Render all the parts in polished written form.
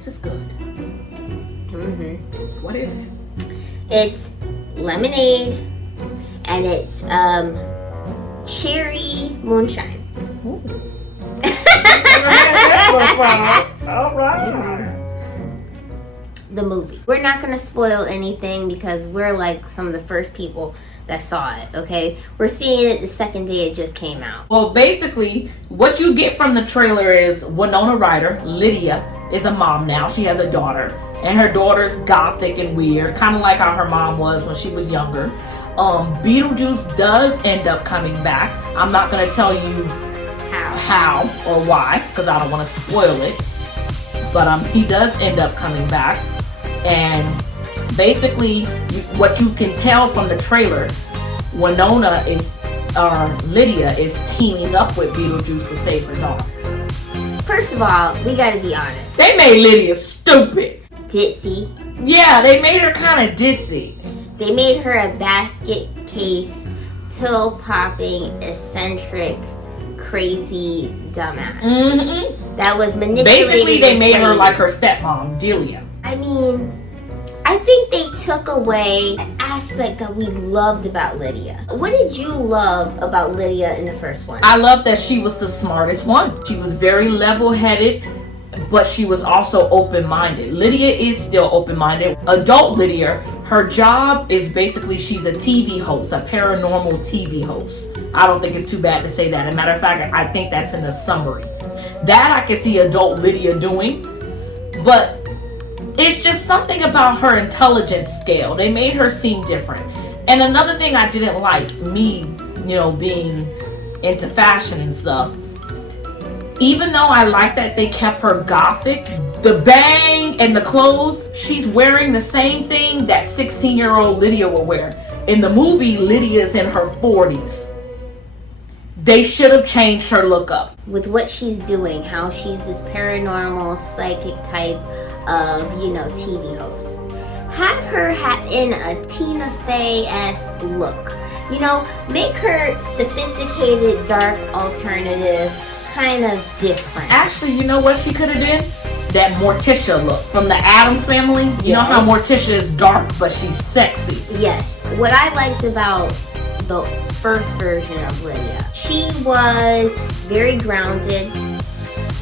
This is good. Mm-hmm. What is it? It's lemonade, and it's cherry moonshine. All right. The movie. We're not going to spoil anything because we're like some of the first people that saw it, okay? We're seeing it the second day it just came out. Well, basically, what you get from the trailer is Winona Ryder, Lydia, is a mom now. She has a daughter. And her daughter's gothic and weird, kind of like how her mom was when she was younger. Beetlejuice does end up coming back. I'm not going to tell you how or why, because I don't want to spoil it. But he does end up coming back. And basically, what you can tell from the trailer, Lydia is teaming up with Beetlejuice to save her daughter. First of all, we gotta be honest. They made Lydia stupid. Ditzy. Yeah, they made her kind of ditzy. They made her a basket case, pill popping, eccentric, crazy dumbass. Mm-hmm. That was manipulated. Basically, they made her like her stepmom, Delia. I mean, I think they took away an aspect that we loved about Lydia. What did you love about Lydia in the first one? I love that she was the smartest one. She was very level-headed, but she was also open-minded. Lydia is still open-minded. Adult Lydia, her job is basically she's a TV host, a paranormal TV host. I don't think it's too bad to say that. As a matter of fact, I think that's in the summary. That I can see adult Lydia doing, but it's just something about her intelligence scale. They made her seem different. And another thing I didn't like, me, being into fashion and stuff, even though I like that they kept her gothic, the bang and the clothes, she's wearing the same thing that 16-year-old Lydia will wear. In the movie, Lydia's in her 40s. They should have changed her look up. With what she's doing, how she's this paranormal, psychic type of, TV host. Have her in a Tina Fey-esque look. Make her sophisticated, dark, alternative, kind of different. Actually, you know what she could have done? That Morticia look from the Addams Family. You know how Morticia is dark, but she's sexy. Yes. What I liked about the first version of Lydia, she was very grounded,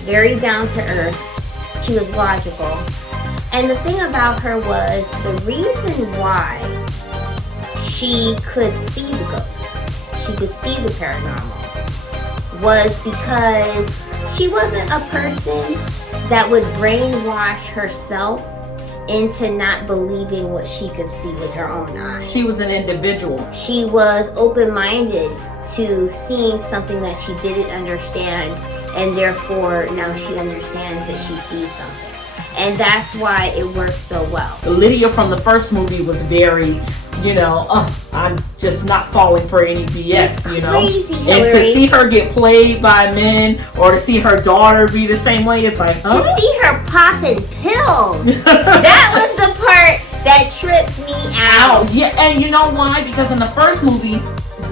very down to earth. She was logical. And the thing about her was the reason why she could see the ghosts, she could see the paranormal, was because she wasn't a person that would brainwash herself into not believing what she could see with her own eyes. She was an individual. She was open-minded to seeing something that she didn't understand, and therefore now she understands that she sees something. And that's why it works so well. Lydia from the first movie was very, I'm just not falling for any BS, Crazy, Hillary. And to see her get played by men, or to see her daughter be the same way, it's like, huh? To see her popping pills. That was the part that tripped me out. Yeah, and you know why? Because in the first movie,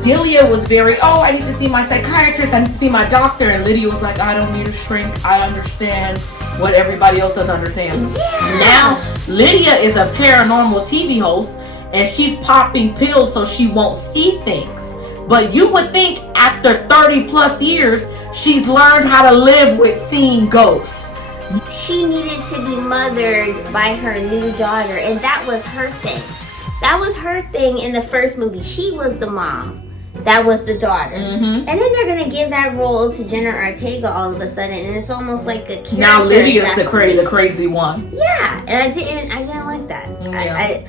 Delia was very, I need to see my psychiatrist, I need to see my doctor. And Lydia was like, I don't need a shrink. I understand what everybody else doesn't understand. Yeah. Now, Lydia is a paranormal TV host, and she's popping pills so she won't see things. But you would think after 30 plus years, she's learned how to live with seeing ghosts. She needed to be mothered by her new daughter, and that was her thing. That was her thing in the first movie. She was the mom. That was the daughter. Mm-hmm. And then they're going to give that role to Jenna Ortega all of a sudden, and it's almost like a character. Now Lydia's the crazy one. Yeah, and I didn't like that. Yeah.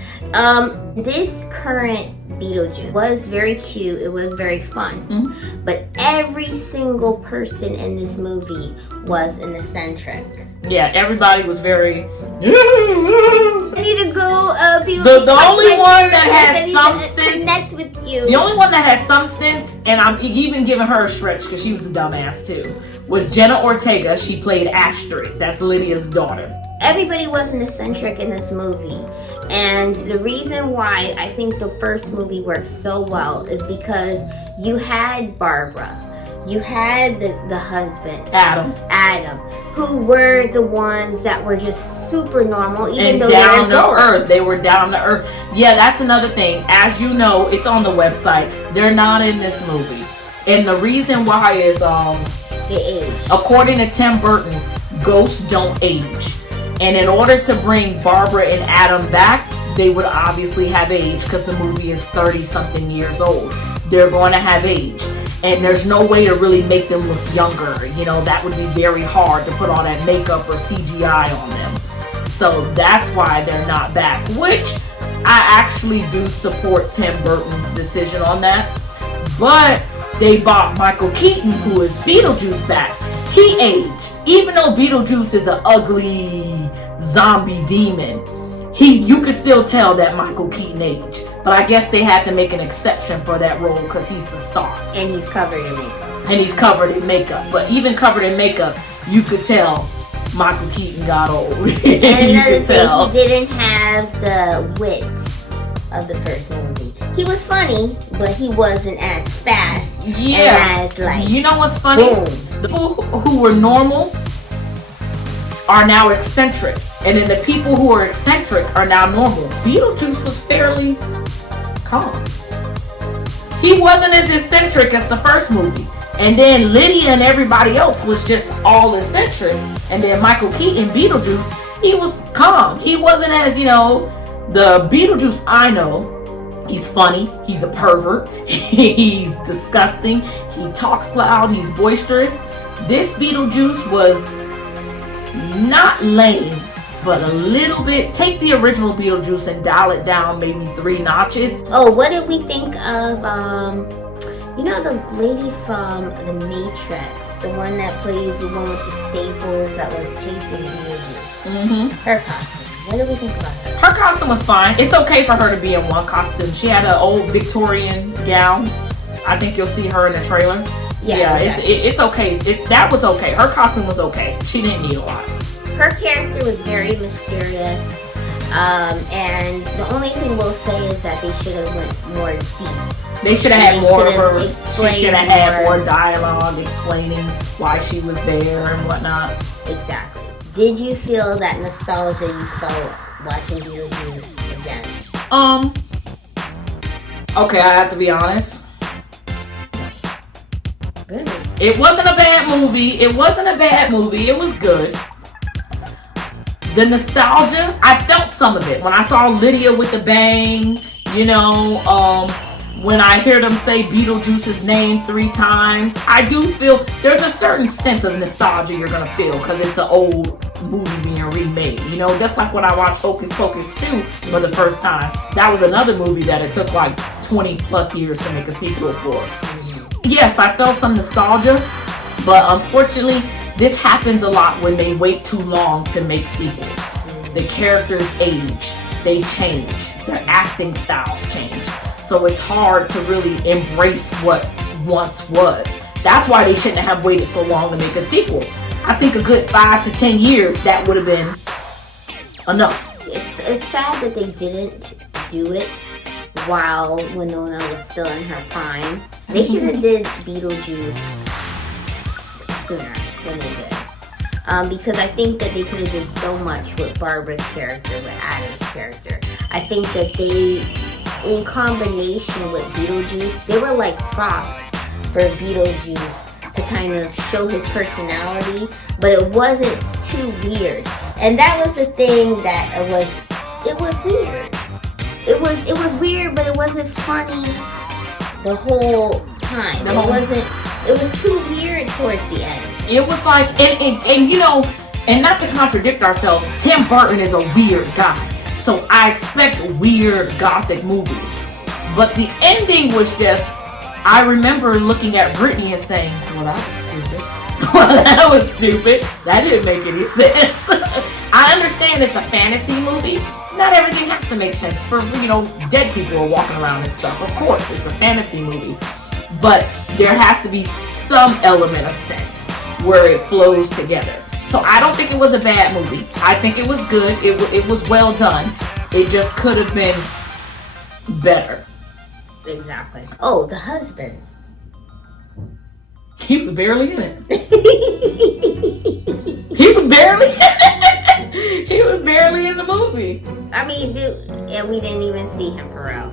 This current Beetlejuice was very cute. It was very fun. Mm-hmm. But every single person in this movie was an eccentric. Yeah, everybody was very. I need to go. The only one that has some sense. Connect with you. The only one that has some sense, and I'm even giving her a stretch because she was a dumbass too, was Jenna Ortega. She played Astrid. That's Lydia's daughter. Everybody was an eccentric in this movie. And the reason why I think the first movie works so well is because you had Barbara. You had the husband, Adam, who were the ones that were just super normal, even and though down they were to ghosts. earth. They were down to earth. Yeah, that's another thing. As you know, it's on the website. They're not in this movie, and the reason why is They age. according to Tim Burton, ghosts don't age, and in order to bring Barbara and Adam back, they would obviously have age because the movie is 30-something years old. They're going to have age. And there's no way to really make them look younger. You know, that would be very hard to put all that makeup or CGI on them. So that's why they're not back. Which I actually do support Tim Burton's decision on that. But they brought Michael Keaton, who is Beetlejuice, back. He aged. Even though Beetlejuice is an ugly zombie demon, you can still tell that Michael Keaton aged. But I guess they had to make an exception for that role because he's the star. And he's covered in makeup. And he's covered in makeup. But even covered in makeup, you could tell Michael Keaton got old. And another thing, he didn't have the wit of the first movie. He was funny, but he wasn't as fast. Yeah. And as like, you know what's funny? Boom. The people who were normal are now eccentric. And then the people who are eccentric are now normal. Beetlejuice was fairly calm. He wasn't as eccentric as the first movie. And then Lydia and everybody else was just all eccentric. And then Michael Keaton, Beetlejuice, he was calm. He wasn't as, you know, the Beetlejuice I know. He's funny. He's a pervert. He's disgusting. He talks loud. He's boisterous. This Beetlejuice was not lame, but a little bit. Take the original Beetlejuice and dial it down maybe 3 notches. Oh, what did we think of, you know, the lady from The Matrix, the one that plays the one with the staples that was chasing Beetlejuice? Her costume. What did we think about her? Her costume was fine. It's okay for her to be in one costume. She had an old Victorian gown. I think you'll see her in the trailer. Yeah, exactly. It's okay. That was okay. Her costume was okay. She didn't need a lot. Her character was very mysterious. And the only thing we'll say is that they should have went more deep. They should have had more of her. She should have had more dialogue explaining why she was there and whatnot. Exactly. Did you feel that nostalgia you felt watching Beetlejuice again? Okay, I have to be honest. Really? It wasn't a bad movie. It wasn't a bad movie. It was good. The nostalgia, I felt some of it. When I saw Lydia with the bang, you know, when I hear them say Beetlejuice's name 3 times, I do feel there's a certain sense of nostalgia you're going to feel because it's an old movie being remade. You know, just like when I watched Hocus Pocus 2 for the first time. That was another movie that it took like 20 plus years to make a sequel for. Yes, I felt some nostalgia, but unfortunately, this happens a lot when they wait too long to make sequels. The characters age, they change, their acting styles change. So it's hard to really embrace what once was. That's why they shouldn't have waited so long to make a sequel. I think a good 5 to 10 years, that would have been enough. It's sad that they didn't do it while Winona was still in her prime. They should have did Beetlejuice sooner than they did. Because I think that they could have did so much with Barbara's character, with Adam's character. I think that they, in combination with Beetlejuice, they were like props for Beetlejuice to kind of show his personality, but it wasn't too weird. And that was the thing that it was weird. It was weird, but it wasn't funny the whole time. It was too weird towards the end. It was like, and you know, and not to contradict ourselves, Tim Burton is a weird guy. So I expect weird gothic movies. But the ending was just, I remember looking at Britney and saying, well, that was stupid. Well, that was stupid. That didn't make any sense. I understand it's a fantasy movie. Not everything has to make sense. For, you know, dead people are walking around and stuff. Of course, it's a fantasy movie. But there has to be some element of sense where it flows together. So I don't think it was a bad movie. I think it was good. It was well done. It just could have been better. Exactly. Oh, the husband. He was barely in it. He was barely in it. He was barely in the movie. I mean, dude, and we didn't even see him for real.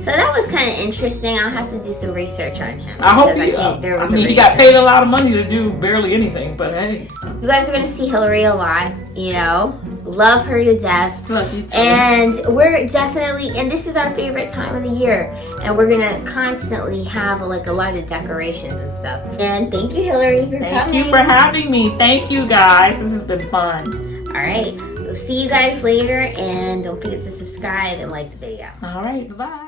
So that was kind of interesting. I'll have to do some research on him. I hope he got paid a lot of money to do barely anything, but hey. You guys are going to see Hillary a lot, you know. Love her to death. Love you too. And we're definitely, and this is our favorite time of the year. And we're going to constantly have like a lot of decorations and stuff. And thank you, Hillary, for coming. Thank you for having me. Thank you, guys. This has been fun. All right. We'll see you guys later. And don't forget to subscribe and like the video. All right. Bye-bye.